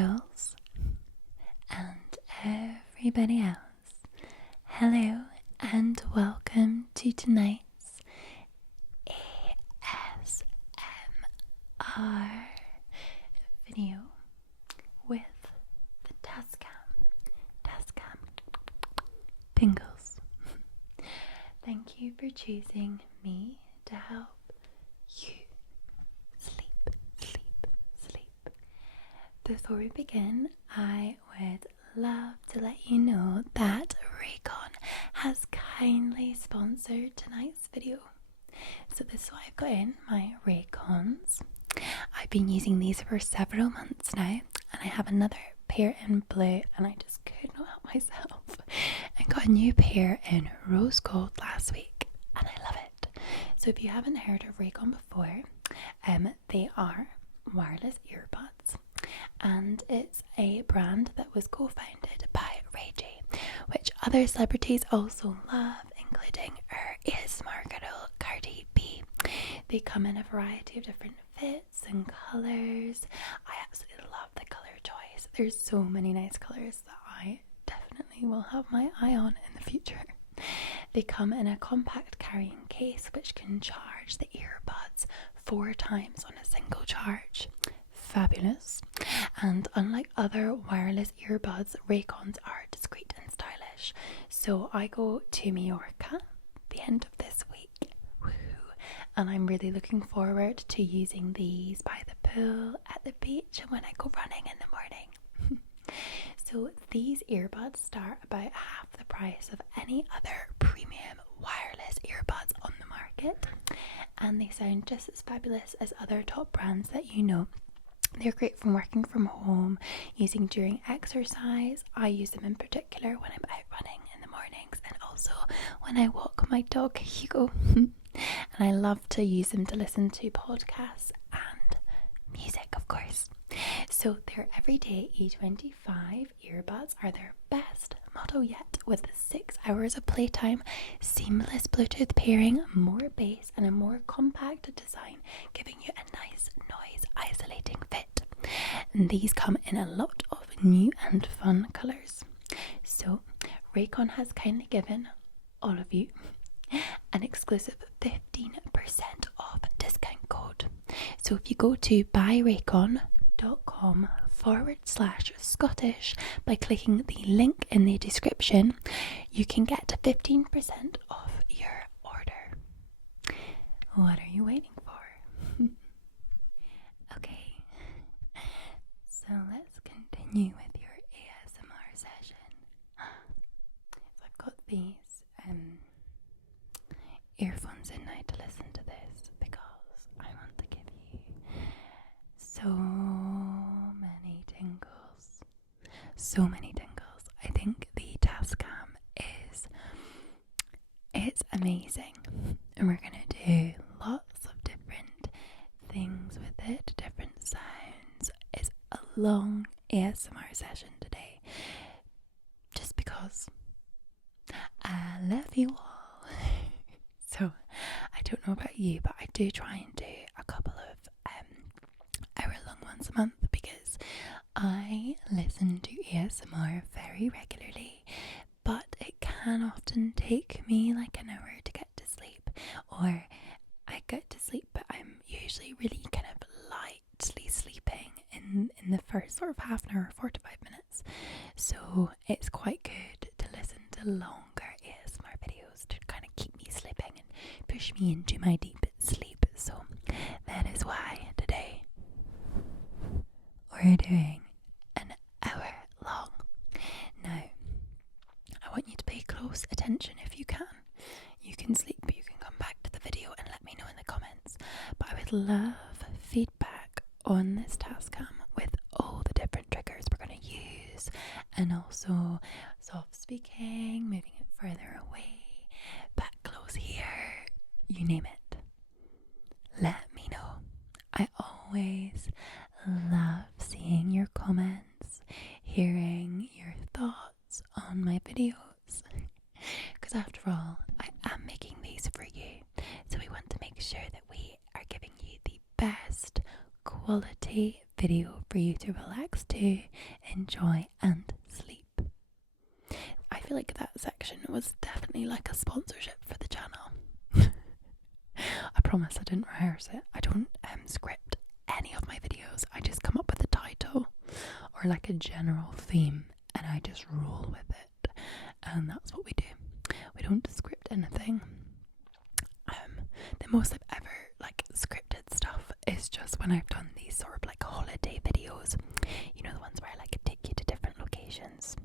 Smargaddles and everybody else. Hello and welcome to tonight's ASMR video with the TASCAM tingles. Thank you for choosing me to help you sleep. Before we begin, I would love to let you know that Raycon has kindly sponsored tonight's video. So this is what I've got in, my Raycons. I've been using these for several months now, and I have another pair in blue, and I just could not help myself. I got a new pair in rose gold last week, and I love it. So if you haven't heard of Raycon before, they are wireless earbuds, and it's a brand that was co-founded by Ray J, which other celebrities also love, including her ASMR girl Cardi B. They come in a variety of different fits and colours. I absolutely love the colour choice. There's so many nice colours that I definitely will have my eye on in the future. They come in a compact carrying case which can charge the earbuds 4 times on a single charge. Fabulous. And unlike other wireless earbuds, Raycons are discreet and stylish. So I go to Mallorca the end of this week. Woohoo. And I'm really looking forward to using these by the pool, at the beach, and when I go running in the morning. So these earbuds start about half the price of any other premium wireless earbuds on the market, and they sound just as fabulous as other top brands that you know. They're great for working from home, using during exercise. I use them in particular when I'm out running in the mornings, and also when I walk my dog Hugo. And I love to use them to listen to podcasts and music, of course. So their everyday E25 earbuds are their best model yet, with 6 hours of playtime, seamless Bluetooth pairing, more bass, and a more compact design, giving you a nice noise isolating fit. And these come in a lot of new and fun colours. So Raycon has kindly given all of you an exclusive 15% off discount code. So if you go to buyraycon.com/Scottish by clicking the link in the description, you can get 15% off your order. What are you waiting for? Okay, so let's continue with your ASMR session. So I've got these earphones in now to listen to this because I want to give you so many tingles. I think the TASCAM it's amazing, and we're gonna do lots of different things with it, different sounds. It's a long ASMR session today, just because I love you all. So I don't know about you, but I do try and do a couple of hour-long ones a month because I listen to ASMR very regularly, but it can often take me like an hour to get to sleep, or I get to sleep but I'm usually really kind of lightly sleeping in the first sort of half an hour, 45 minutes. So it's quite good to listen to longer ASMR videos to kind of keep me sleeping and push me into my deep sleep. So that is why today we're doing an hour long. Now, I want you to pay close attention if you can. You can sleep, but you can come back to the video and let me know in the comments. But I would love feedback on this TASCAM with all the different triggers we're going to use, and also soft speaking, moving it further away, back close here, you name it. Let me know. I always love seeing your comments, hearing your thoughts on my videos, because after all, I am making these for you, so we want to make sure that we giving you the best quality video for you to relax to enjoy, and sleep. I feel like that section was definitely like a sponsorship for the channel. I promise I didn't rehearse it. I don't script any of my videos. I just come up with a title or like a general theme and I just roll with it. And that's what we do. We don't script anything. The most I've ever like scripted stuff is just when I've done these sort of like holiday videos. You know, the ones where I like take you to different locations.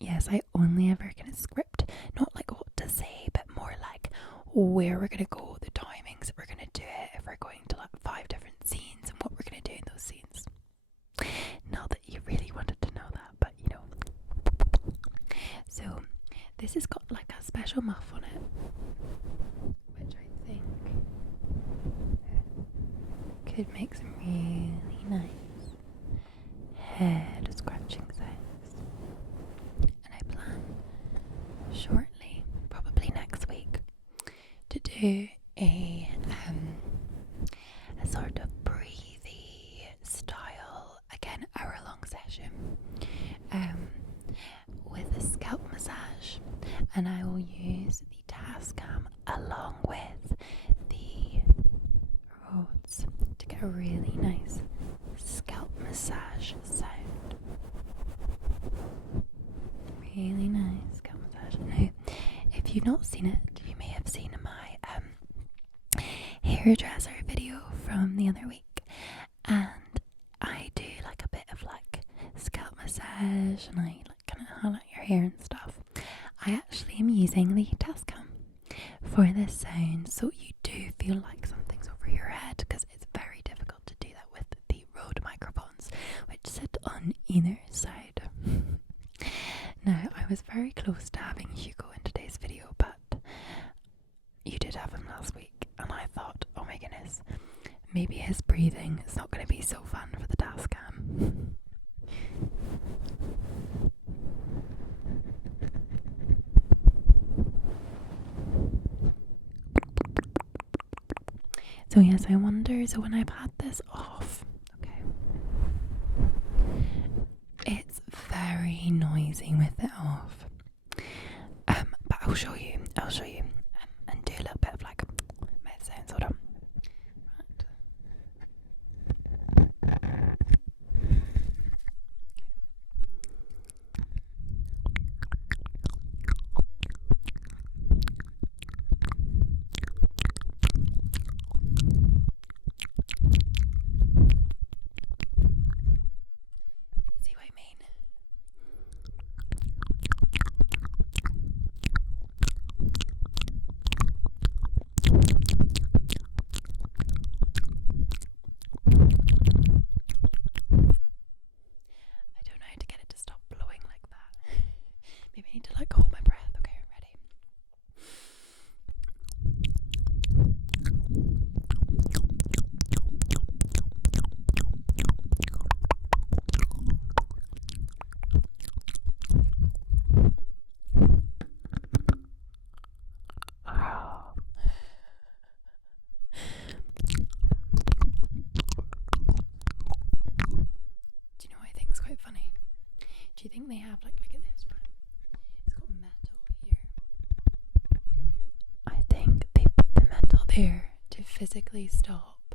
Yes, I only ever kind of script, not like what to say, but more like where we're going to go, the timings that we're going to do it, if we're going to like 5 different scenes and what we're going to do in those scenes. Not that you really wanted to know that, but you know. So this has got like a special muff on it, which I think could make some really nice head scratching sounds. And I plan shortly, probably next week, to do a sort of breathy style, again, hour-long session with a scalp massage, and I will use the TASCAM along with the rods to get a really nice scalp massage sound. Really nice scalp massage. Now, if you've not seen it, you may have seen my hairdresser video from the other week, and I do like a bit of like scalp massage and I like kind of highlight your hair and stuff. I actually am using the TASCAM for this sound, so you do feel like something's over your head, because it's very difficult to do that with the Rode microphones, which sit on either side. Now, I was very close to having Hugo in today's video, but you did have him last week, and I thought, oh my goodness, maybe his breathing is not going to be so fun for the TASCAM. So yes, I wonder, so when I've had this off, okay, it's very noisy with it off, but I'll show you, and do a little bit of like mouth sounds, hold on. See what I mean? I don't know how to get it to stop blowing like that. Maybe I need to like hold my breath. Okay, ready? Do you know what I think is quite funny? Do you think they have like, look at this, right? It's got metal here. I think they put the metal there to physically stop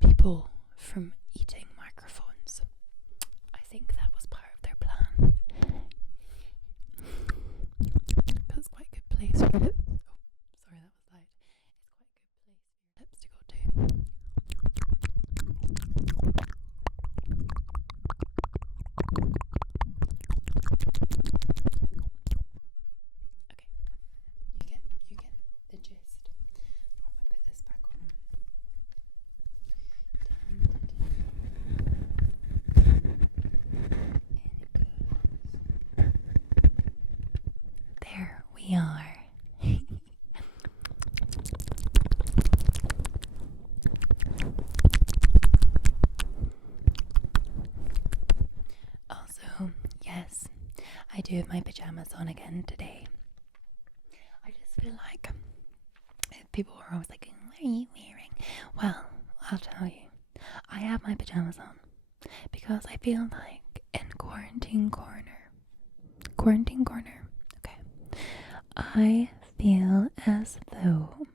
people from eating microphones. I think that was part of their plan. Because it's quite a good place for lips. Oh, sorry, that was loud. It's quite a good place for your lips to go to. Okay, you get the gist. I'm gonna put this back on. There we are. Also, yes, I do have my pajamas on again today. I just feel like people are always like, what are you wearing? Well, I'll tell you, I have my pajamas on because I feel like in quarantine corner, okay, I feel as though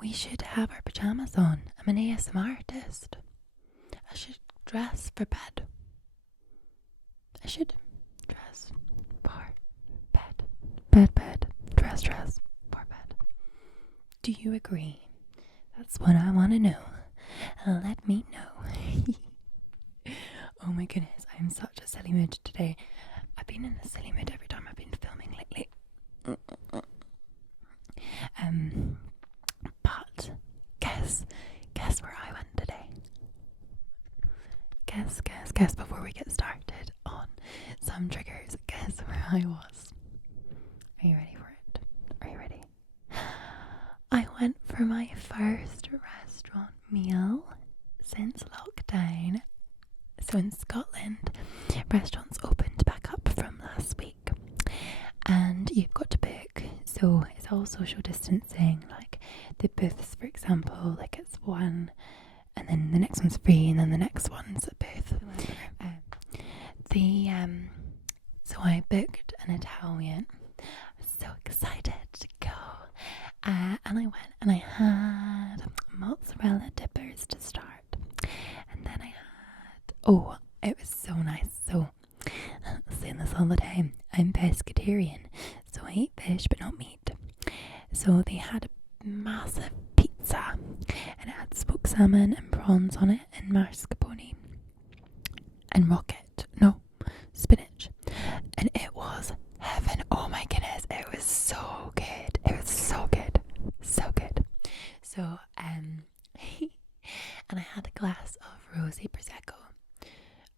we should have our pajamas on. I'm an ASMR artist. I should dress for bed. I should dress for bed. Bed, dress for bed. Do you agree? That's what I want to know. Let me know. Oh my goodness, I'm such a silly mood today. I've been in a silly mood every time I've been filming lately. But guess where I went today? Guess before we get started on some triggers, guess where I was. Are you ready for it? Are you ready? I went for my first restaurant meal since lockdown. So in Scotland, restaurants opened back up from last week, and you've got to book. So it's all social distancing, like the booths, for example, like it's one, and then the next one's free, and then the next one's a booth. So I booked an Italian. I was so excited to go, and I went and I had mozzarella dippers to start, and then I had, it was so nice. So I'm saying this all the time, I'm pescatarian, so I eat fish but not meat. So they had a massive pizza, and it had smoked salmon and prawns on it, and mascarpone and spinach, and it was heaven. Oh my goodness, it was so good. So and I had a glass of rosé prosecco.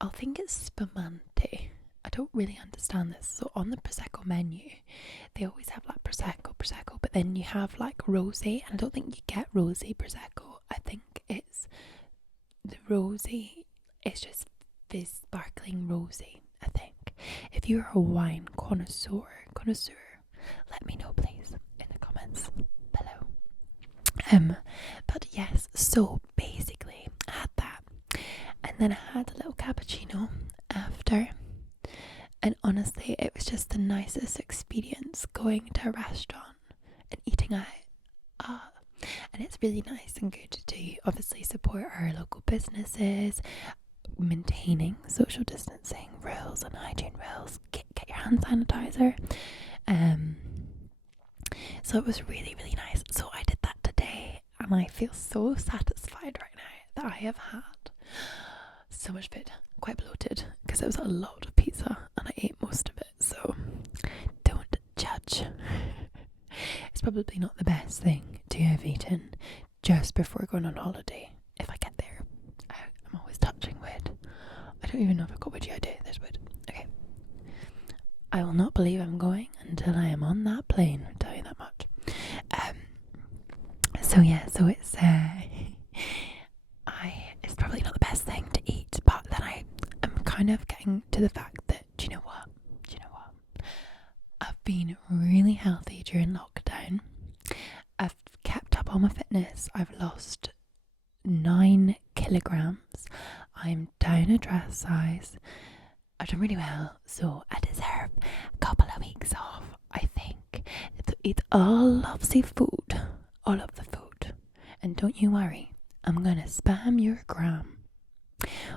I think it's spumante. I don't really understand this. So on the prosecco menu, they always have like prosecco, but then you have like rosé, and I don't think you get rosé prosecco. I think it's the rosé. It's just this sparkling rosé, I think. If you're a wine connoisseur, let me know please in the comments below. But yes, so basically I had that, and then I had a little cappuccino after, and honestly it was just the nicest experience going to a restaurant and eating out. And it's really nice and good to obviously support our local businesses, maintaining social distancing rules and hygiene rules. Get your hand sanitizer. So it was really, really nice. So I did that today, and I feel so satisfied right now that I have had so much food. Quite bloated because it was a lot of pizza and I ate most of it, so don't judge. It's probably not the best thing to have eaten just before going on holiday. If I get there, I'm always touching wood. I don't even know if I've got wood yet. I do. There's wood. Okay. I will not believe I'm going until I am on that plane. I'll tell you that much. So it's it's probably not the best thing to eat, but then I am kind of getting to the fact that do you know what? I've been really healthy during lockdown. I've kept up on my fitness. I've lost 9 kilograms. I'm down a dress size. I've done really well, so I deserve a couple of weeks off, I think. It's all of the food. All of the food. And don't you worry, I'm gonna spam your gram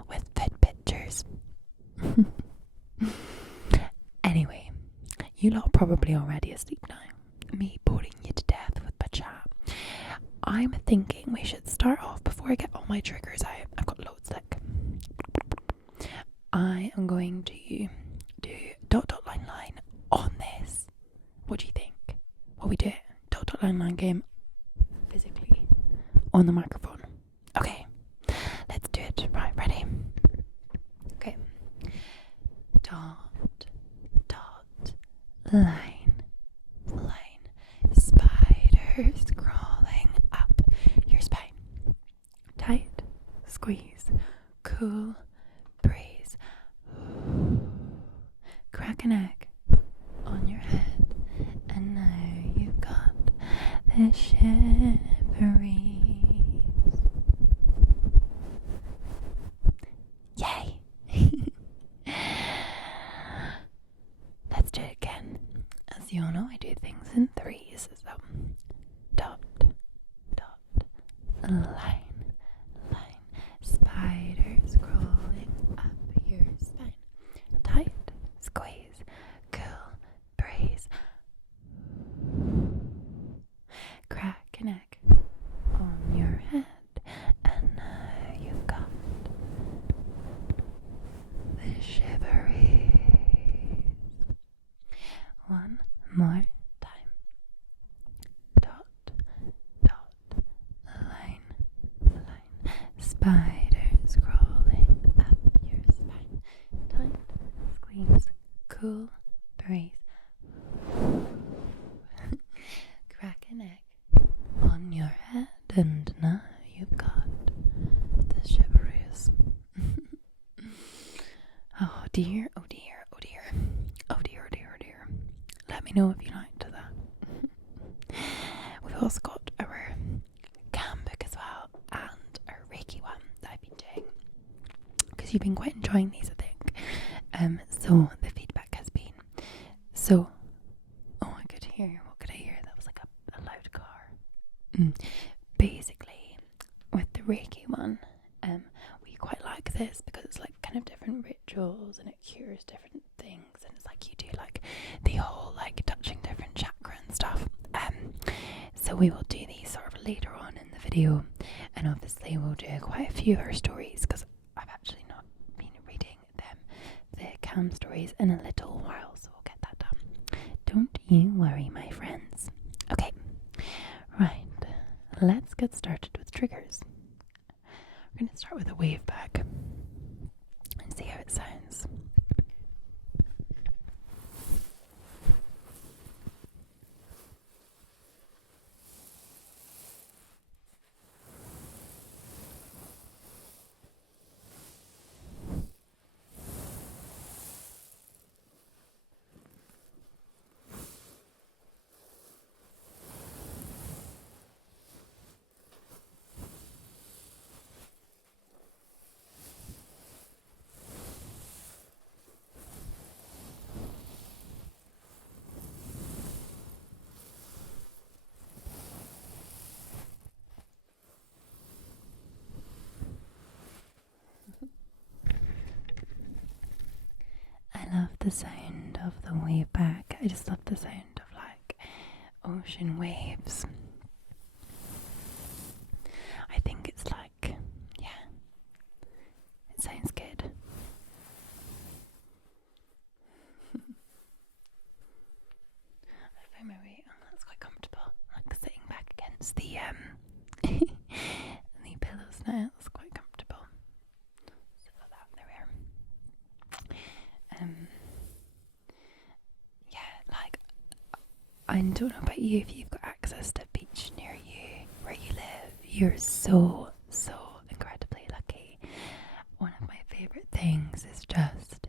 with food pictures. Anyway, you lot are probably already asleep now. Me boring you to death with my chat. I'm thinking we should start off before I get all my triggers out. I've got loads like. I am going to do line on this. What do you think? What we do? Line game physically on the microphone. Okay, let's do it. Right, ready? Okay. Line. Spiders crawling up your spine. Tight, squeeze, cool breeze. Crack an egg on your head, and now you've got the shiveries. as you all know, I do things in threes. So dot, dot, line, line, spiders crawling up your spine. Tight, squeeze, cool, breeze. Crack an egg on your head, and now you've got the shiveries. One more time. Dot, dot, line, line. Spiders crawling up your spine. Tight, squeeze, cool, breeze. Crack an egg on your head, and now you've got the shiveries. Oh dear, oh dear, oh dear, oh dear, oh dear, oh dear. Let me know if you liked that. We've also got our cam book as well, and our Reiki one that I've been doing, because you've been quite enjoying these, I think. So the feedback has been so. Oh, I could hear. What could I hear? That was like a loud car. Basically, with the Reiki one, we quite like this because it's like kind of different rituals and it cures different things, and it's like you do like the whole like touching different chakra and stuff. So we will do these sort of later on in the video, and obviously we'll do quite a few of our stories because I've actually not been reading them, the cam stories, in a little while, so we'll get that done. Don't you worry, my friends. Okay, right, let's get started with triggers. We're going to start with a wave back and see how it sounds. I love the sound of the wave back. I just love the sound of like ocean waves. I think it's like, yeah, it sounds good. I found my way. Oh, that's quite comfortable. Like sitting back against the the pillows now. It's quite comfortable. So that there we are. Yeah, like I don't know about you, if you've got access to a beach near you where you live, you're so incredibly lucky. One of my favourite things is just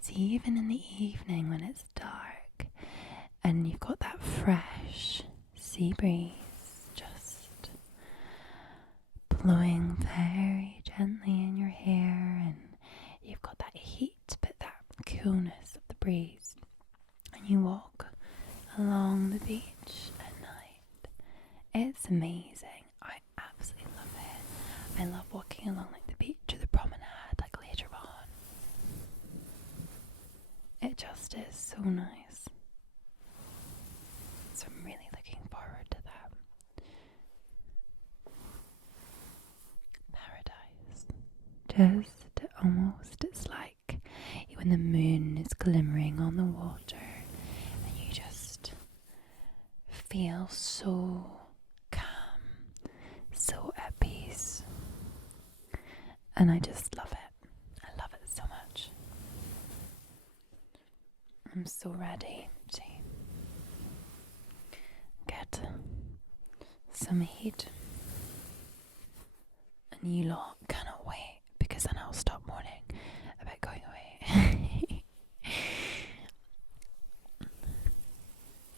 see, even in the evening when it's dark and you've got that fresh sea breeze just blowing very gently in your hair, and you've got that heat but that coolness of the breeze, and you walk along the beach at night. It's amazing. I absolutely love it. I love walking along like the beach or the promenade like later on. It just is so nice. So I'm really looking forward to that. Paradise. Just almost, it's like when the moon is glimmering on the water and you just feel so calm, so at peace. And I just love it. I love it so much. I'm so ready to get some heat. And you lot cannot wait, because then I'll stop mourning about going away.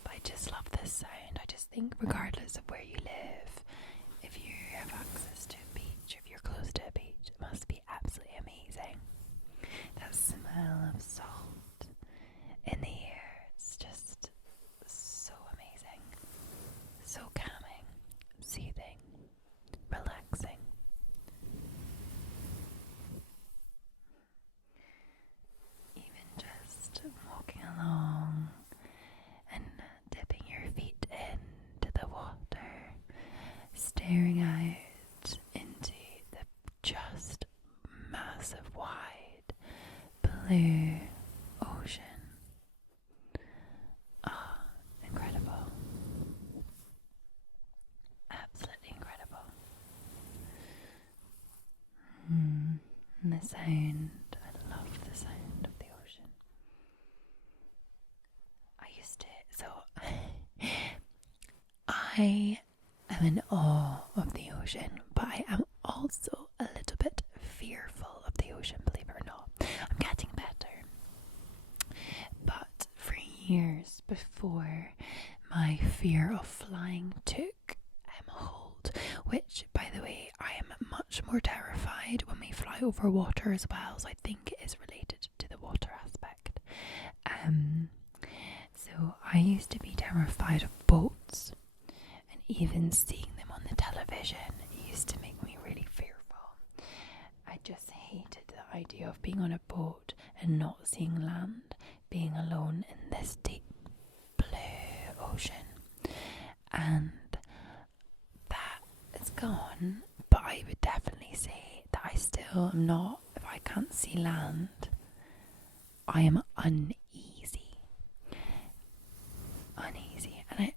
But I just love this sound. I just think regardless of where you live, if you have access to a beach, if you're close to a beach, it must be absolutely amazing. That smell of salt in the air, it's just massive wide blue ocean. Ah, incredible. Absolutely incredible. And the sound, I love the sound of the ocean. I am in awe of the ocean, but I am also a little bit fearful of the ocean, believe it or not. I'm getting better. But for years before my fear of flying took hold, which, by the way, I am much more terrified when we fly over water as well, so I think it is related to the water aspect. So I used to be terrified of boats, and even seeing them on the television used to make me really fearful. I just hated the idea of being on a boat and not seeing land, being alone in this deep blue ocean. And that is gone, but I would definitely say that I still am not, if I can't see land, I am uneasy. And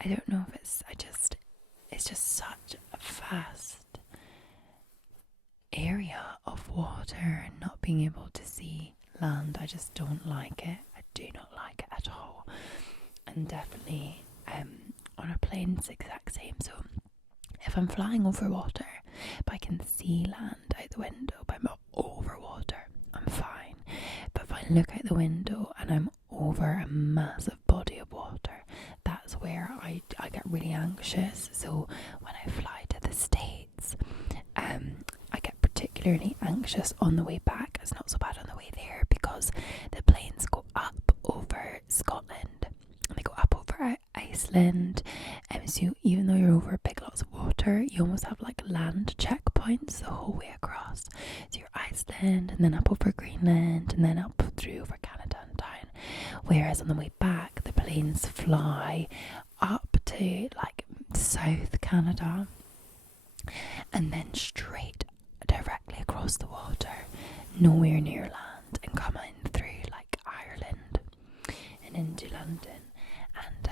I don't know if it's just such a vast area of water and not being able to see land. I just don't like it. I do not like it at all. And definitely on a plane it's the exact same. So if I'm flying over water but I can see land out the window but I'm not over water, I'm fine. But if I look out the window and I'm over a massive body of water, that's where I get really anxious. So when I fly to the States, I get particularly anxious on the way back. It's not so bad on the way there because the planes go up over Scotland and they go up over Iceland. So even though you're over big lots of water, you almost have like land checkpoints the whole way across. So you're Iceland and then up over Greenland and then up through over Canada and down. Whereas on the way back, the planes fly up to like South Canada and then straight directly across the water, nowhere near land, and come in through like Ireland and into London. And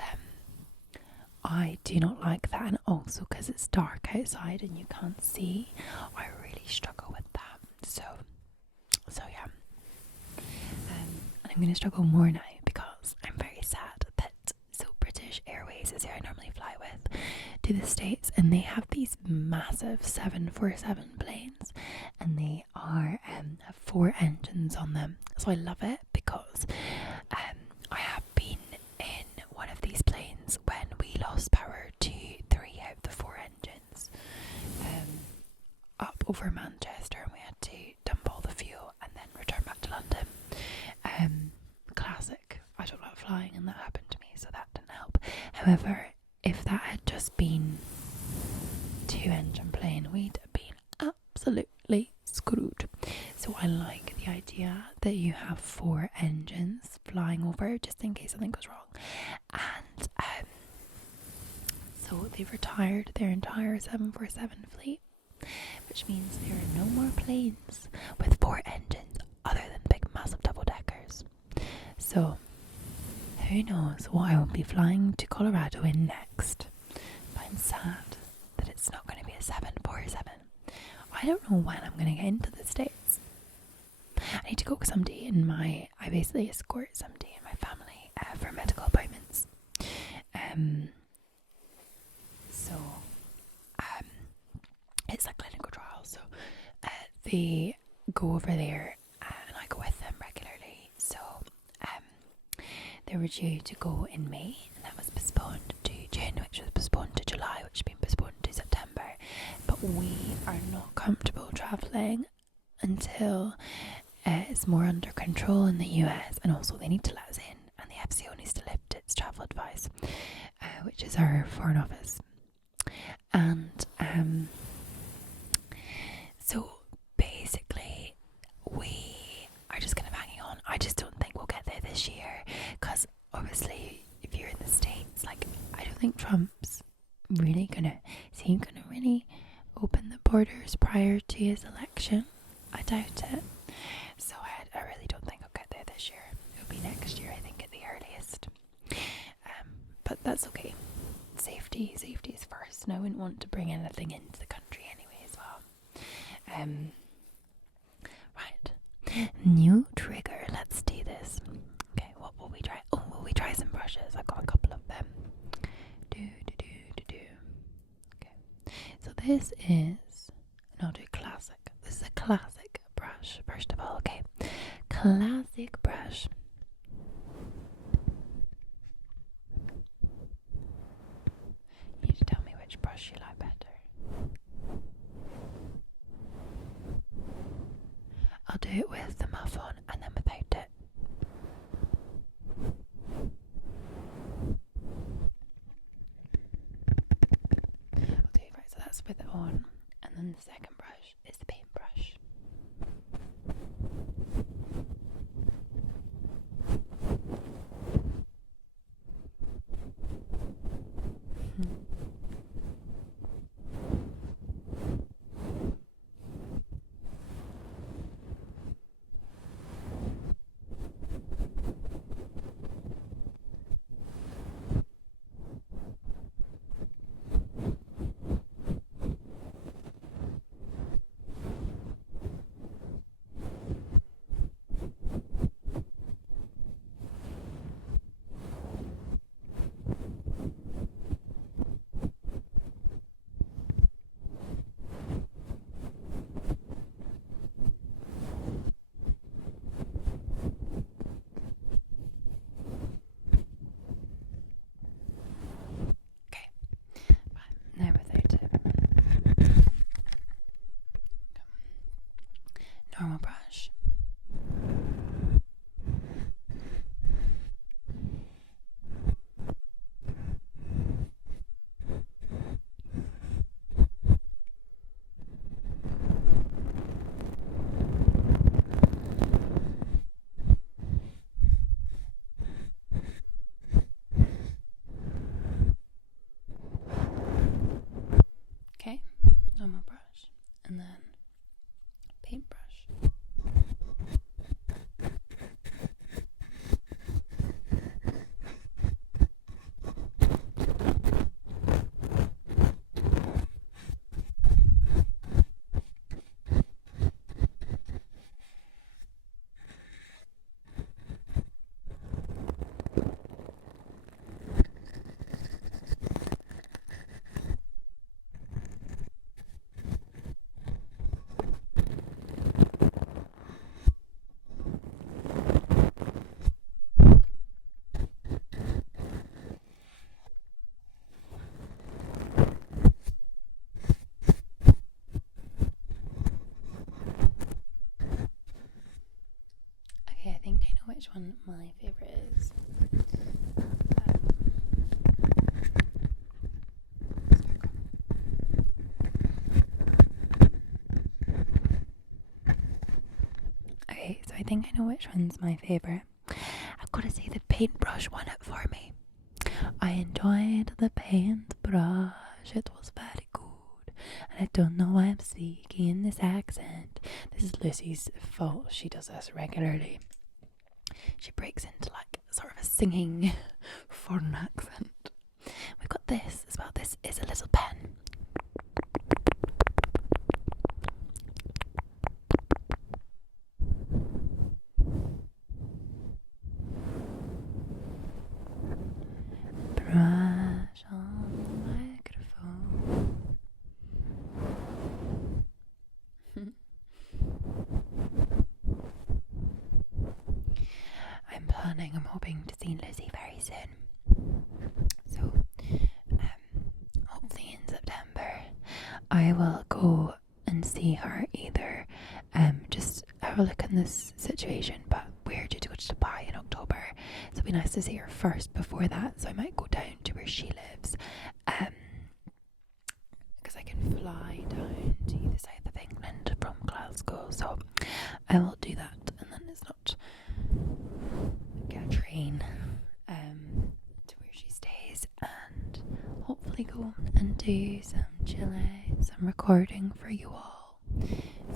I do not like that, and also because it's dark outside and you can't see, I really struggle with that. So yeah. And I'm going to struggle more now because I'm very sad that British Airways is who I normally fly with to the States, and they have these massive 747 planes, and they are have 4 engines on them. So I love it because I have been in one of these planes when we lost power to 3 out of the 4 engines up over Manchester, and we had to dump all the fuel and then return back to London. Classic. I don't like flying, and that happened to me, so that didn't help. However, if that had just been 2-engine plane, we'd have been absolutely screwed. So I like the idea that you have 4 engines flying over just in case something goes wrong. And so they've retired their entire 747 fleet, which means there are no more planes with 4 engines other than big massive double deckers. So who knows what I will be flying to Colorado in next. But I'm sad that it's not going to be a 747. I don't know when I'm going to get into the States. I need to go someday I basically escort somebody in my family for medical appointments. It's a clinical trial, so they go over there and I go with them regularly. So they were due to go in May, and that was postponed to June, which was postponed to July, which has been postponed to September. But we are not comfortable travelling until it's more under control in the US, and also they need to let us in, and the FCO needs to lift its travel advice, which is our Foreign Office. And so basically we are just kind of hanging on. I just don't think we'll get there this year, because obviously if you're in the States, like, I don't think Trump's really gonna really open the borders prior to his election. I doubt it. So I really don't think I'll get there this year. It'll be next year, I think, at the earliest. But that's okay. Safety is first, and I wouldn't want to bring anything into the country anyway as well. Right. New trigger. Let's do this. Okay, what will we try? Oh, will we try some brushes? I've got a couple of them. Okay. So this is, and I'll do classic. This is a classic brush, first of all, okay? Classic brush. You need to tell me which brush you like better. I'll do it with the muff on and then without it. I'll do it right, so that's with it on, and then the second brush is the paintbrush. Now without it. Normal brush. Okay, normal brush, and then paintbrush. Okay, I think I know which one my favourite is. Okay, so I think I know which one's my favourite. I've got to say the paintbrush won it for me. I enjoyed the paintbrush. It was very good. And I don't know why I'm speaking this accent. This is Lucy's fault. She does this regularly. She breaks into like sort of a singing foreign accent. We've got this as well. This is a little pen. Brush on the microphone. I'm hoping to see Lucy very soon. So, hopefully in September, I will go and see her either just have a look in this situation, but we're due to go to Dubai in October, so it'd be nice to see her first before that, so I might go down to where she lives, because I can fly down to the south of England from Glasgow, so I will do that, and then it's not get a train to where she stays, and hopefully go and do some chilling, some recording for you all.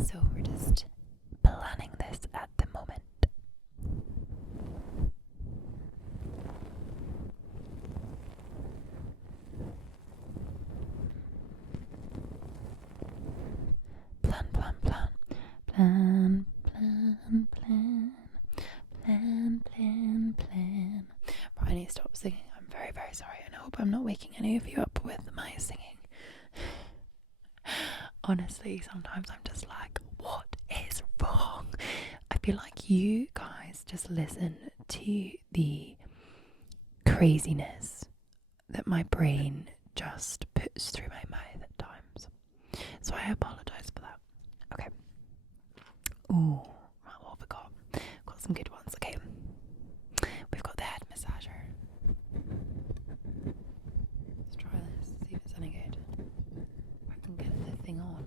So we're just planning this at the moment. Plan, plan, plan. Plan, plan, plan. Plan, plan, plan. But I need to stop singing. I'm very, very sorry. And I hope I'm not waking any of you up with my singing. Honestly, sometimes I'm just like, what is wrong? I feel like you guys just listen to the craziness that my brain just puts through my mouth at times. So I apologise for that. Okay. Ooh, right, what have we got? Got some good ones. Okay. We've got the head massager. Let's try this, see if it's any good. I can get the thing on.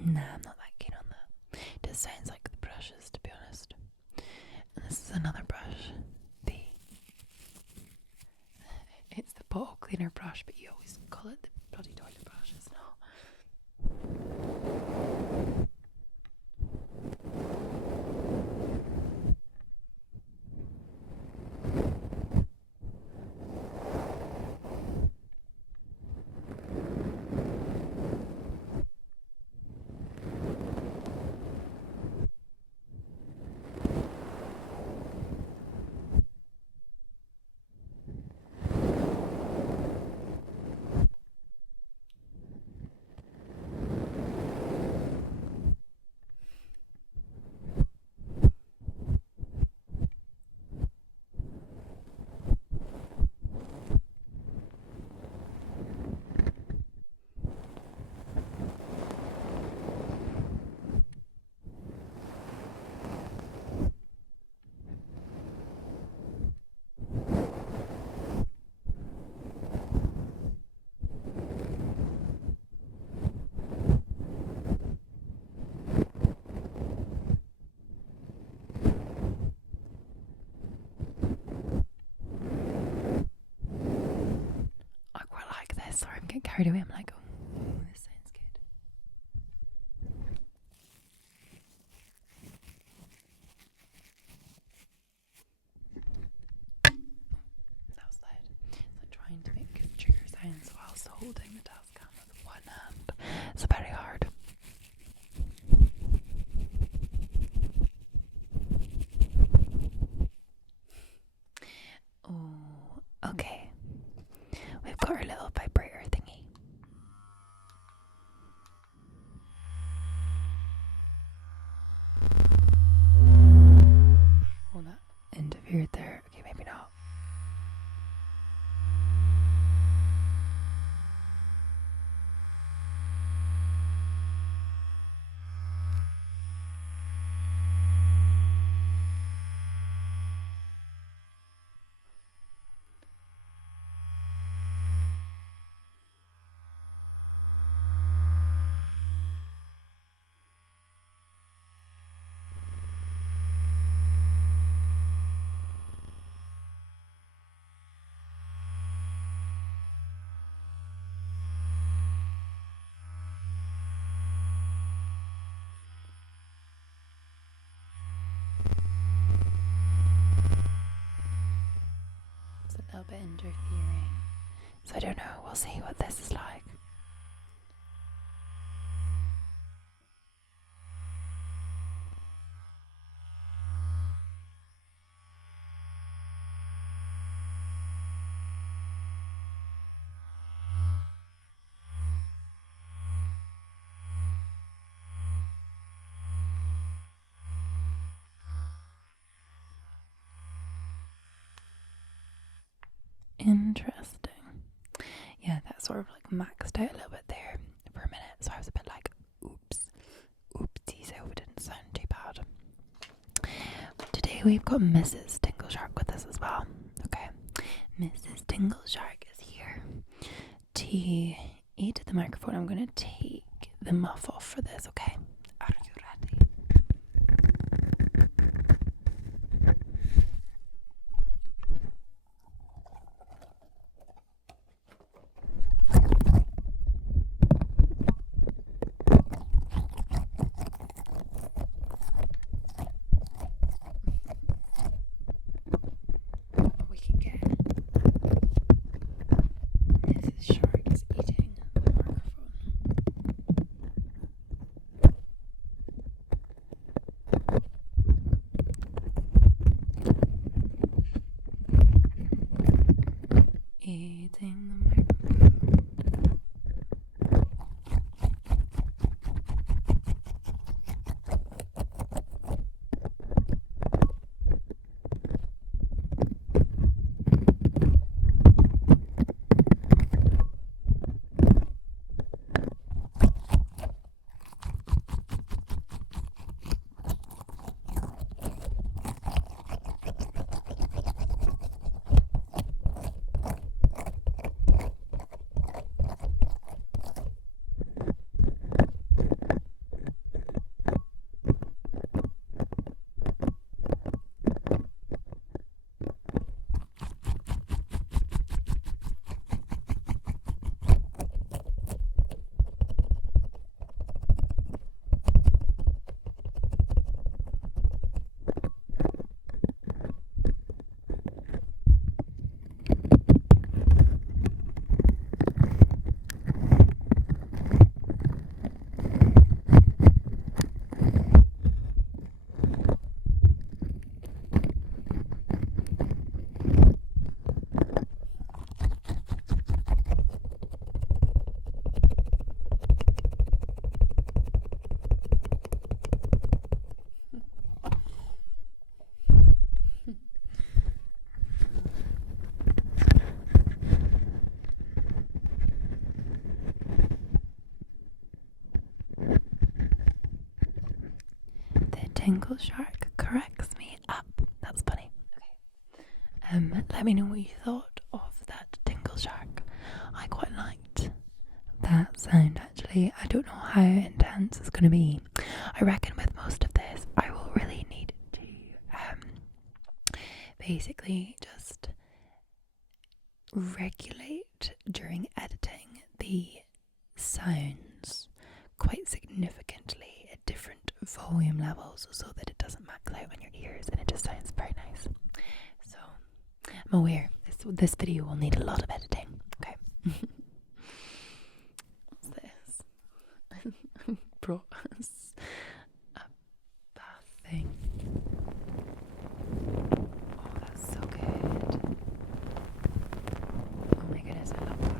Nah, I'm not that keen on that. It just sounds like the brushes, to be honest. And this is another brush. It's the bottle cleaner brush, but you always call it the bloody toilet brush, it's not. Sorry, I'm getting carried away. I'm like, oh, this sounds good. That was loud. It's like trying to make good trigger sounds whilst holding the TASCAM with one hand. It's very hard. Oh, okay. We've got our little vibrator thingy. Oh, that interfered there. Okay, maybe not. A little bit interfering, so I don't know, we'll see what this is like. Interesting. Yeah, that sort of like maxed out a little bit there for a minute, so I was a bit like, oopsies, I hope it didn't sound too bad. Today we've got Mrs. Tingleshark with us as well. Okay, Mrs. Tingleshark he ate the microphone, I'm going to take the muff off for this, okay? Are you ready? We can get this shark is eating the microphone. Eating the microphone. Tingle Shark corrects me up. That's funny. Okay. Let me know what you thought of that Tingle Shark. I quite liked that sound actually. I don't know how intense it's going to be. I reckon with most of this, I will really need to basically just regulate during editing the sounds quite significantly at different volume levels so that it doesn't max out on your ears and it just sounds very nice. So I'm aware this video will need a lot of editing. Okay. What's this? Brought us a bath thing. Oh, that's so good. Oh my goodness, I love that.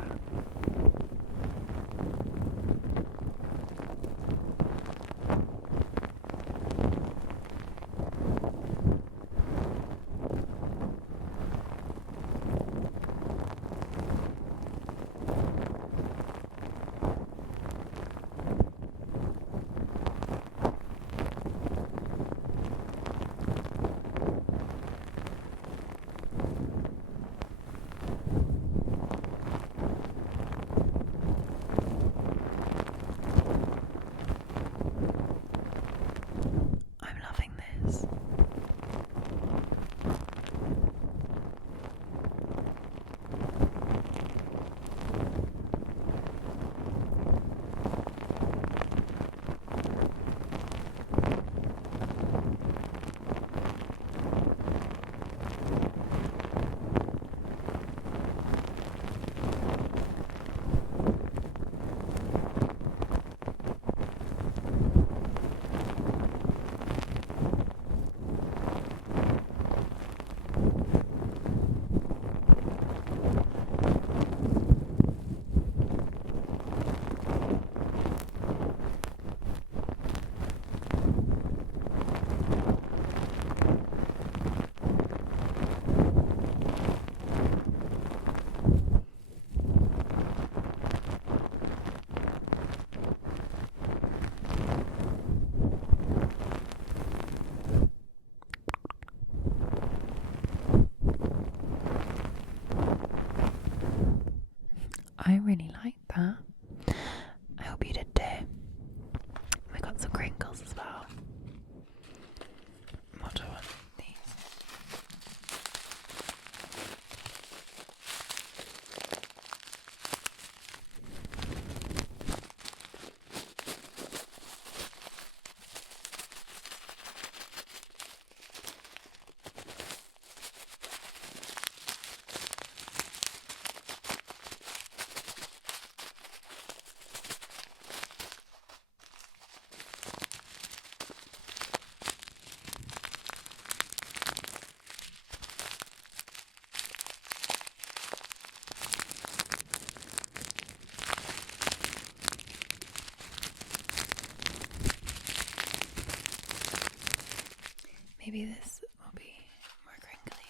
I really like that. I hope you did too. We got some crinkles as well. What do I want? These. Maybe this will be more crinkly.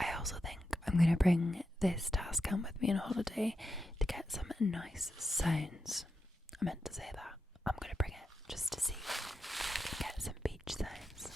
I also think I'm going to bring this TASCAM with me on holiday to get some nice sounds. I meant to say that. I'm going to bring it just to see if I can get some beach sounds.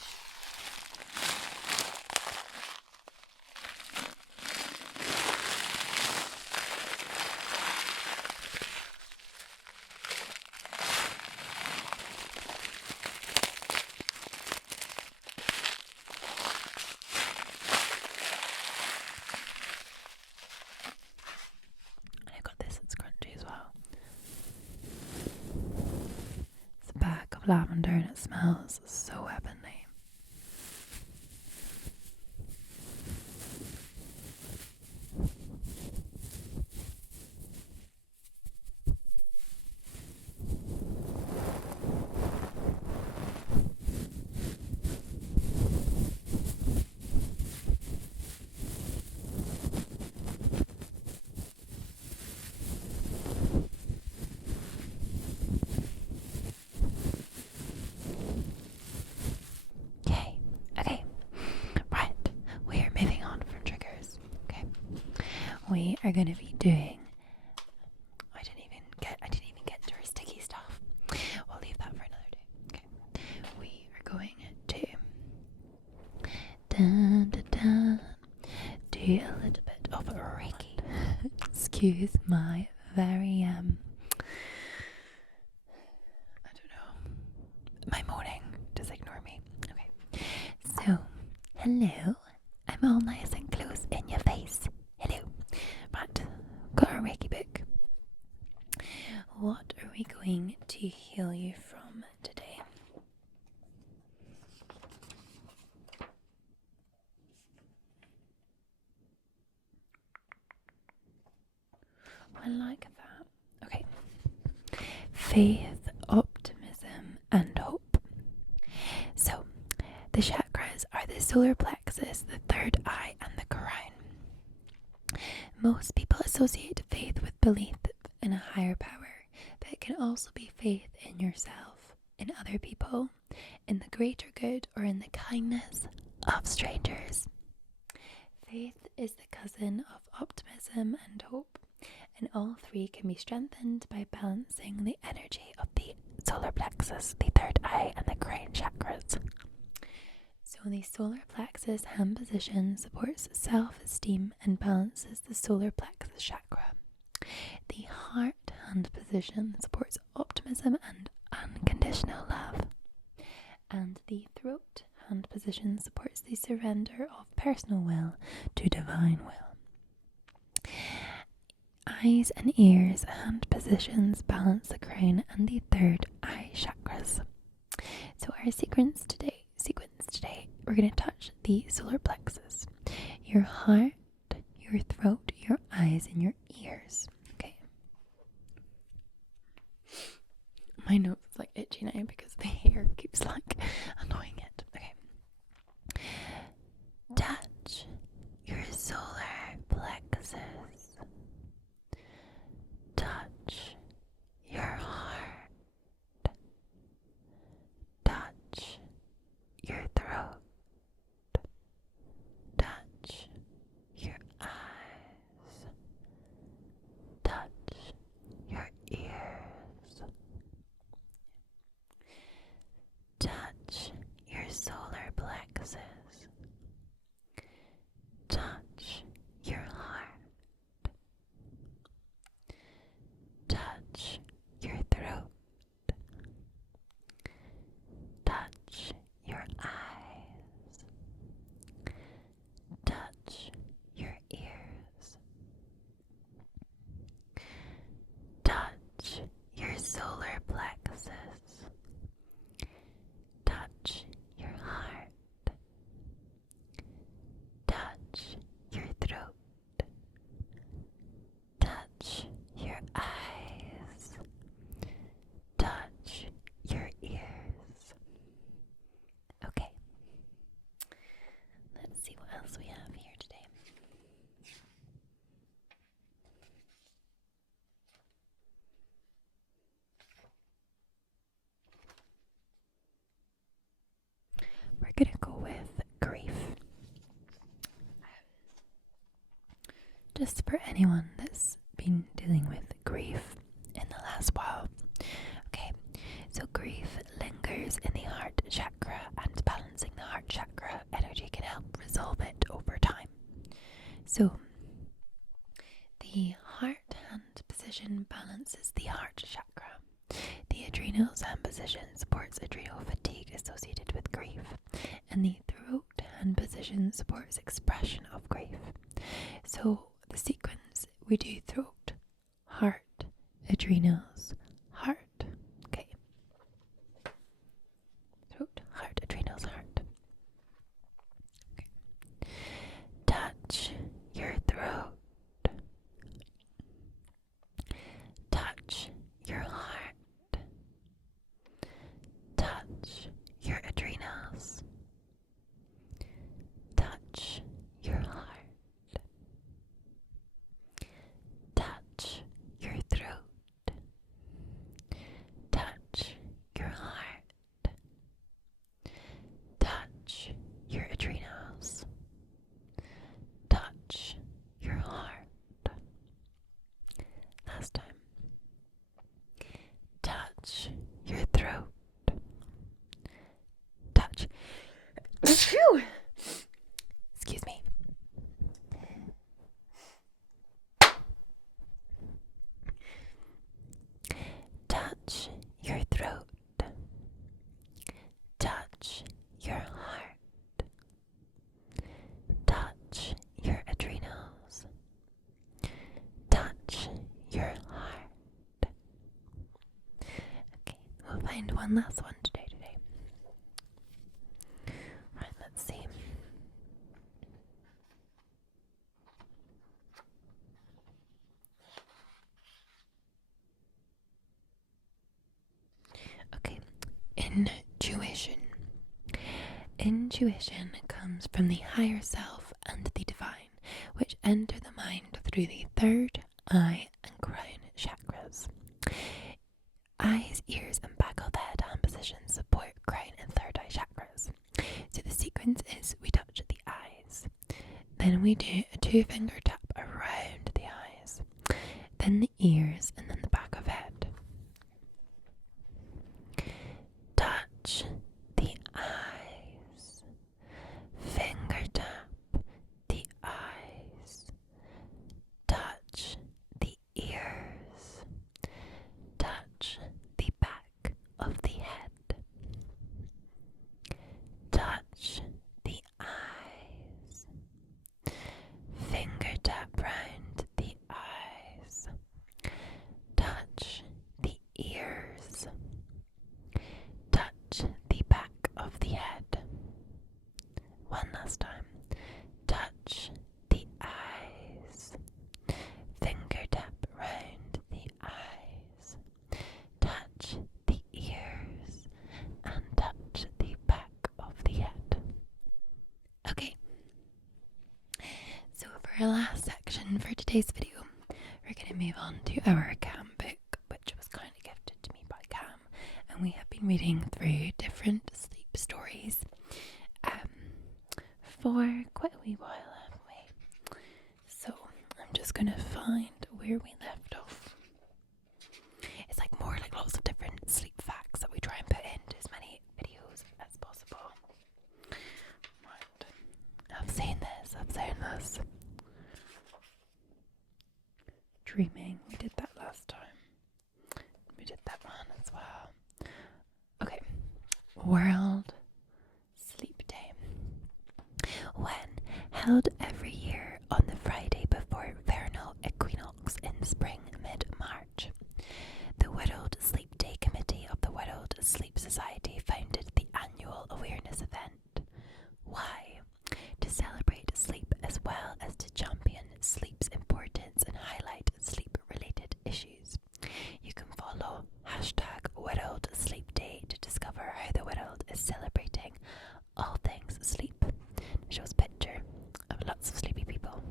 Lavender and it smells so heavenly. We are going to be doing, I didn't even get to our sticky stuff. We'll leave that for another day. Okay. We are going to do a little bit of Reiki. Excuse my very I don't know, my moaning. Just ignore me. Okay. So, hello. I'm all nice and close in your face. Hello. Right, got our Reiki book. What are we going to heal you from today? I like that. Okay. Faith, optimism, and hope. So, the chakras are the solar plexus, the third eye, and the crown. Most people associate faith with belief in a higher power, but it can also be faith in yourself, in other people, in the greater good, or in the kindness of strangers. Faith is the cousin of optimism and hope, and all three can be strengthened by balancing the energy of the solar plexus, the third eye, and the crown chakras. So the solar plexus hand position supports self-esteem and balances the solar plexus chakra. The heart hand position supports optimism and unconditional love. And the throat hand position supports the surrender of personal will to divine will. Eyes and ears hand positions balance the crown and the third eye chakras. So our sequence today, we're going to touch the solar plexus, your heart, your throat, your eyes, and your ears. Okay. My nose is like itchy now because the hair keeps like annoying it. Okay. Touch your solar plexus. Touch your heart. Touch your throat. Touch your eyes. Touch your ears. going to go with grief. Just for anyone that's been dealing with grief in the last while. Okay, so grief lingers in the heart chakra, and balancing the heart chakra energy can help resolve it over time. So, the heart hand position balances the heart chakra. The adrenals hand position supports adrenal fatigue associated with grief, and the throat hand position supports expression of grief. So, the sequence, we do throat, heart, adrenals, heart. Okay. Throat, heart, adrenals, heart. Okay. Touch your throat. Touch your heart. Touch your adrenals. Touch your heart. Touch your throat. Touch your heart. Touch your adrenals. Touch your heart. Last time. Touch your throat. Touch. Excuse me. Touch your throat. Touch your heart. Touch your adrenals. Touch your heart. Okay, we'll find one last one today. Right, let's see. Okay, intuition. Intuition comes from the higher self and the divine, which enter the mind through the third eye and crown chakras. Eyes, ears, and back of the head hand positions support crown and third eye chakras. So the sequence is we touch the eyes, then we do a 2-finger tap around the eyes, then the ears, and then the back of head. Touch the eyes, finger tap the eyes, touch the ears, touch the back of the head, touch the eyes, finger tap round the eyes, touch the ears, touch the back of the head. One last time. Touch the eyes, finger tap round the eyes, touch the ears, and touch the back of the head. Okay, so for our last section for today's video, we're going to move on to our CAM book, which was kindly gifted to me by Cam, and we have been reading through different sleep stories for quite a wee while, haven't we? So I'm just going to find where we left off. It's like more like lots of different sleep facts that we try and put into as many videos as possible. Right. I've seen this. Dreaming. We did that last time. We did that one as well. Okay. World Sleep Day. When held every year on the Friday before vernal equinox in spring mid-March. The World Sleep Day Committee of the World Sleep Society founded the annual awareness event. Why? To celebrate sleep as well as to champion sleep's importance and highlight sleep-related issues. You can follow #World Sleep Day to discover how the world is celebrating all things sleep. It shows a picture of lots of sleepy people.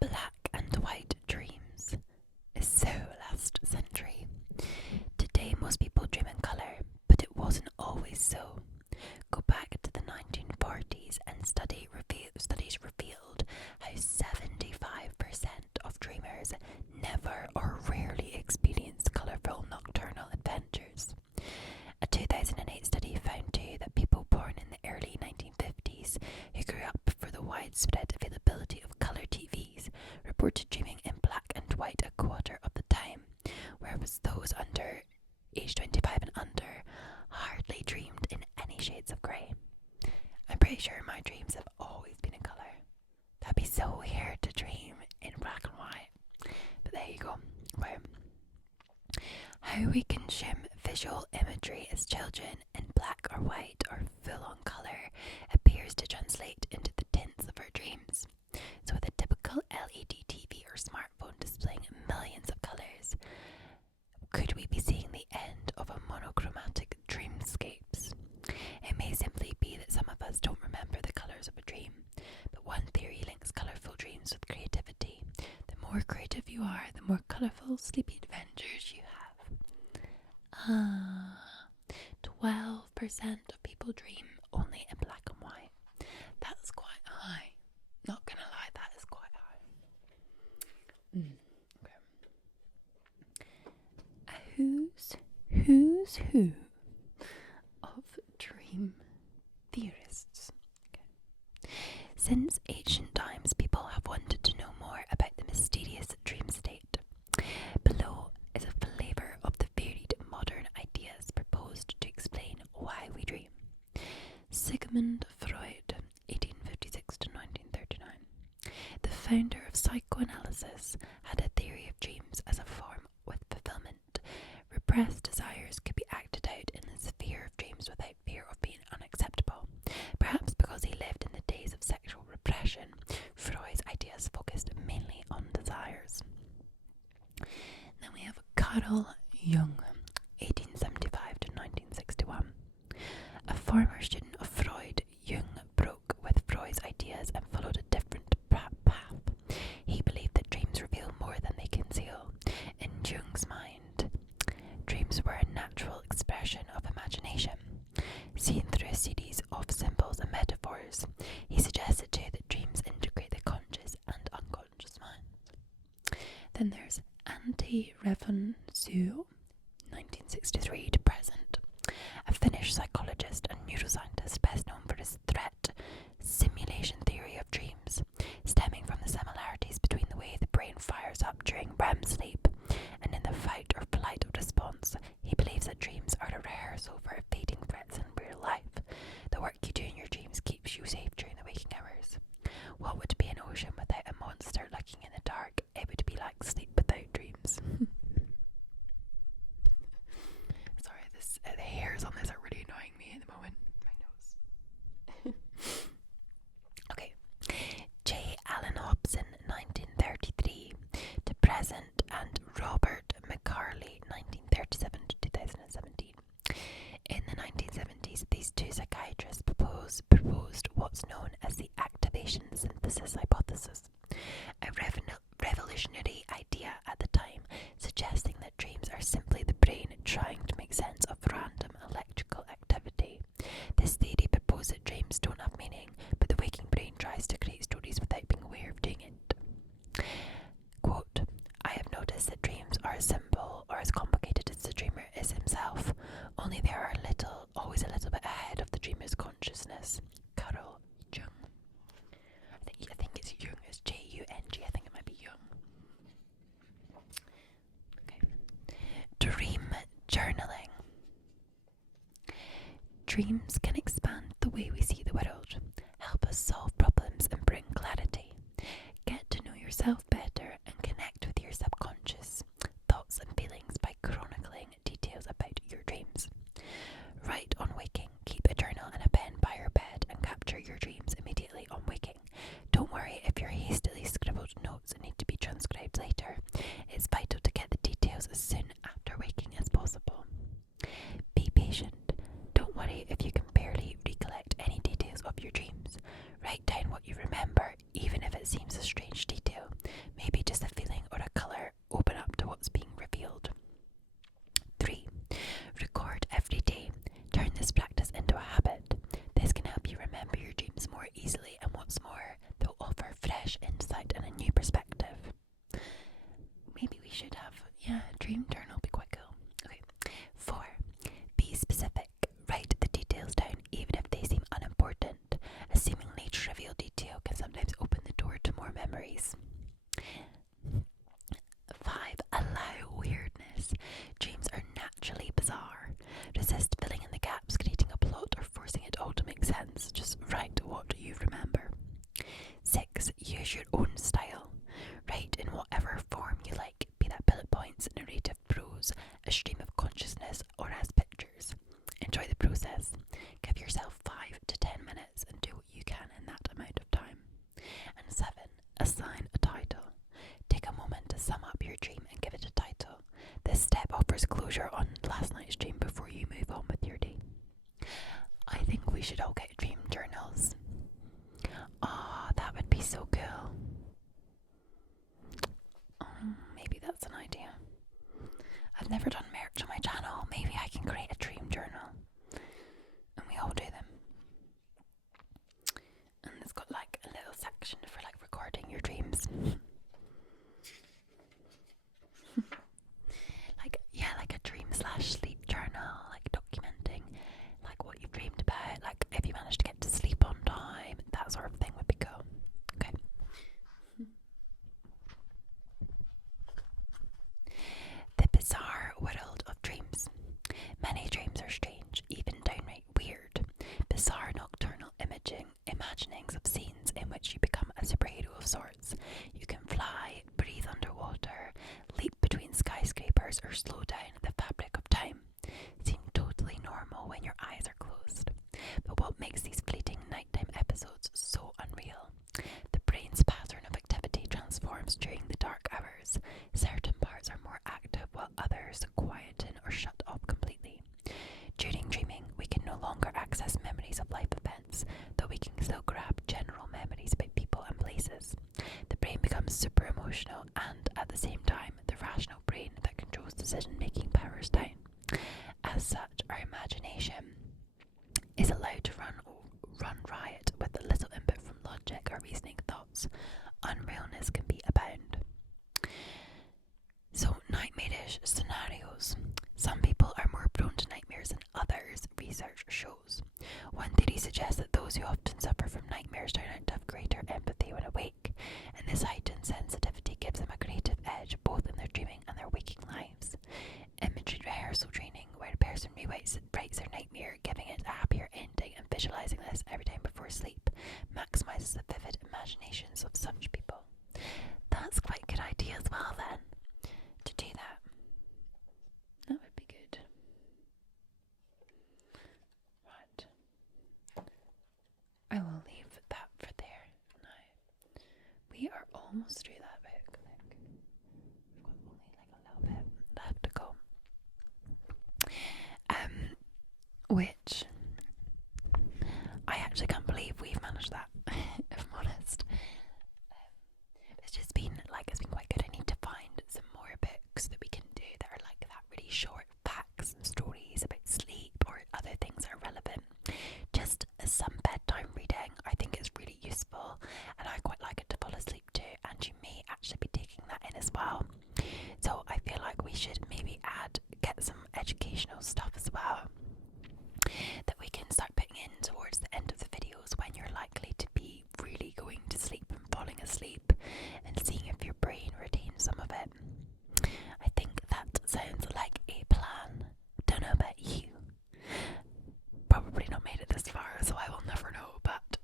Black who grew up before the widespread availability of colour TVs, reported dreaming in black and white a quarter of the time, whereas those under age 25 and under hardly dreamed in any shades of grey. I'm pretty sure my dreams have always been in colour. That'd be so weird to dream in black and white. But there you go. Wow. How we consume visual imagery as children in black or white or full-on colour appears to translate into the tints of our dreams. So with a typical LED TV or smartphone displaying millions of colours, could we be seeing the end of a monochromatic dreamscapes? It may simply be that some of us don't remember the colours of a dream, but one theory links colourful dreams with creativity. The more creative you are, the more colourful sleepy adventures you have. 12% of people dream only in black and white. That's quite high. Not gonna lie, that is quite high. Okay. Who's who of dream theorists? Okay. Since ancient times, people have wanted to know more about the mysterious dream state. Below is a flavour of the varied modern ideas proposed to explain why we dream. Sigmund Freud, 1856 to 1939, the founder of psychoanalysis, had a theory of dreams as a form with fulfillment. Repressed desires could be acted out in the sphere of dreams without fear of being unacceptable. Perhaps because he lived in the days of sexual repression, Freud's ideas focused mainly on desires. Then we have Carl Jung, 1875 to 1961. A former student of Freud, Jung broke with Freud's ideas and followed a different path. He believed that dreams reveal more than they conceal. In Jung's mind, dreams were a natural expression of imagination, seen through a series of symbols and metaphors. He suggested too that dreams integrate the conscious and unconscious mind. Then there's Antti Revonsuo, 1963 to present, a Finnish psychologist and neuroscientist best known for his threat simulation theory of dreams, stemming from the similarities between the way the brain fires up during REM sleep and in the fight or flight response. He believes that dreams are a rehearsal for evading threats in real life. The work you do in your dreams keeps you safe during the waking hours. What would be an ocean without a monster lurking in the dark? It would be like sleep without dreams. Sorry, the hairs on this are really annoying me at the moment. My nose. Okay. J. Allen Hobson, 1933 to present, and Robert McCarley, 1937 to 2017. In the 1970s, these two psychiatrists proposed what's known as the activation synthesis hypothesis, a revolutionary idea at the time, suggesting that dreams are simply the brain trying to make sense of random electrical activity. This theory proposed that dreams don't have meaning, but the waking brain tries to create stories without being aware of doing it. Quote, I have noticed that dreams are as simple or as complicated as the dreamer is himself, only they are always a little bit ahead of the dreamer's consciousness. Carl Jung. I think it's Jung, it's Jung, I think it might be Jung. Okay. Dream journaling. Dreams can expand the way we see the world, help us solve problems and bring clarity. Get to know yourself better and connect with your subconscious thoughts and feelings by chronicling details about your dreams. Write on waking. Keep a journal and a pen by your bed and capture your dreams immediately on waking. Don't worry if your hastily scribbled notes need to be transcribed later. It's vital to get the details as soon after waking as possible. Be patient. Don't worry if you can barely recollect any details of Enquiries. 5. Allow weirdness. Dreams are naturally bizarre. Resist filling in the gaps, creating a plot, or forcing it all to make sense. Just write what you remember. 6. Use your own style. Write in whatever form you like, be that bullet points, narrative prose, a stream of consciousness, or as pictures. Enjoy the process. Give yourself 5 to 10 minutes and do what you can in that amount of time. And 7. Assign a title. Take a moment to sum up your dream and give it a title. This step offers closure on last night's dream before you move on with your day. I think we should all get dream journals. That would be so cool. Maybe that's an idea. I've never done merch on my channel. Maybe I can create a dream journal and we all do them. And it's got like a little section for like recording your dreams. like a dream/sleep journal, like documenting like what you've dreamed about, like if you managed to get to sleep on time, that sort of thing would be cool. Okay. The bizarre world of dreams. Many dreams are strange, even downright weird. Bizarre nocturnal imaginings of scenes in which you become a superhero of sorts. You can fly, breathe underwater, leap between skyscrapers, or slow down the fabric of time. Seem totally normal when your eyes are closed. But what makes these fleeting nighttime episodes so unreal? The brain's pattern of activity transforms during the dark hours. Certain parts are more active while others quieten or shut off completely. During dreaming, we can no longer access memories of life events, though we can still grab general memories about people and places. The brain becomes super emotional, and at the same time, the rational brain that controls decision-making powers down. As such, our imagination is allowed to run riot with a little input from logic or reasoning thoughts. Unrealness can be abound. So, nightmarish scenarios. Some people are more prone to nightmares than others, research shows. One theory suggests that those who often suffer from nightmares turn out to have greater empathy when awake, and this heightened sensitivity gives them a creative edge both in their dreaming and their waking lives. Imagery rehearsal training, where a person writes their nightmare, giving it a happier ending and visualizing this every time before sleep, maximizes the vivid imaginations of such people. That's quite a good idea as well then, to do that. That would be good. Right. I will leave that for there now. We are almost through that book. Look. We've got only like a little bit left to go. Which I actually can't believe we've managed that, if I'm honest. It's been quite good. I need to find some more books that we can do that are like that, really short facts and stories about sleep or other things that are relevant. Just as some bedtime reading, I think it's really useful, and I quite like it to fall asleep to, and you may actually be taking that in as well. So I feel like we should maybe get some educational stuff as well that we can start putting in towards the end of the videos when you're likely to be really going to sleep and falling asleep, and seeing if your brain retains some of it. I think that sounds like a plan. Don't know about you. Probably not made it this far, so I will never know, but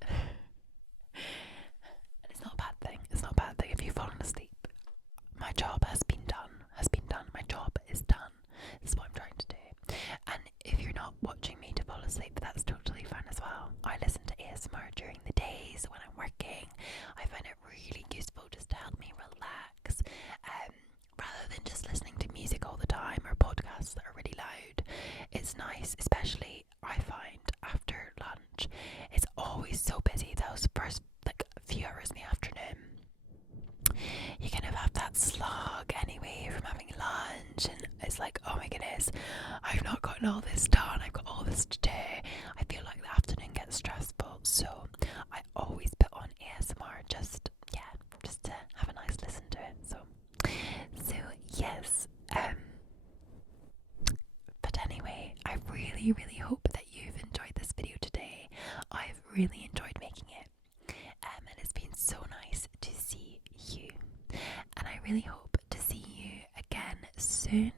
and it's not a bad thing. It's not a bad thing if you've fallen asleep. My job has been done. My job is done. This is what I'm trying to do. And if you're not watching me to fall asleep, that's totally fine as well. I listen to ASMR during the days when I'm working. I find it really useful just to help me relax, rather than just listening to music all the time or podcasts that are really loud. It's nice, especially I find after lunch. It's always so busy those first few hours in the afternoon. You kind of have that slog anyway from having lunch, and it's like, oh my goodness, I've not gotten all this done, I've got all this to do. I feel like the afternoon gets stressful, so I always put on ASMR just to have a nice listen to it. So yes, but anyway, I really hope that you've enjoyed this video today. I've really enjoyed making it, and it's been so nice to see really hope to see you again soon.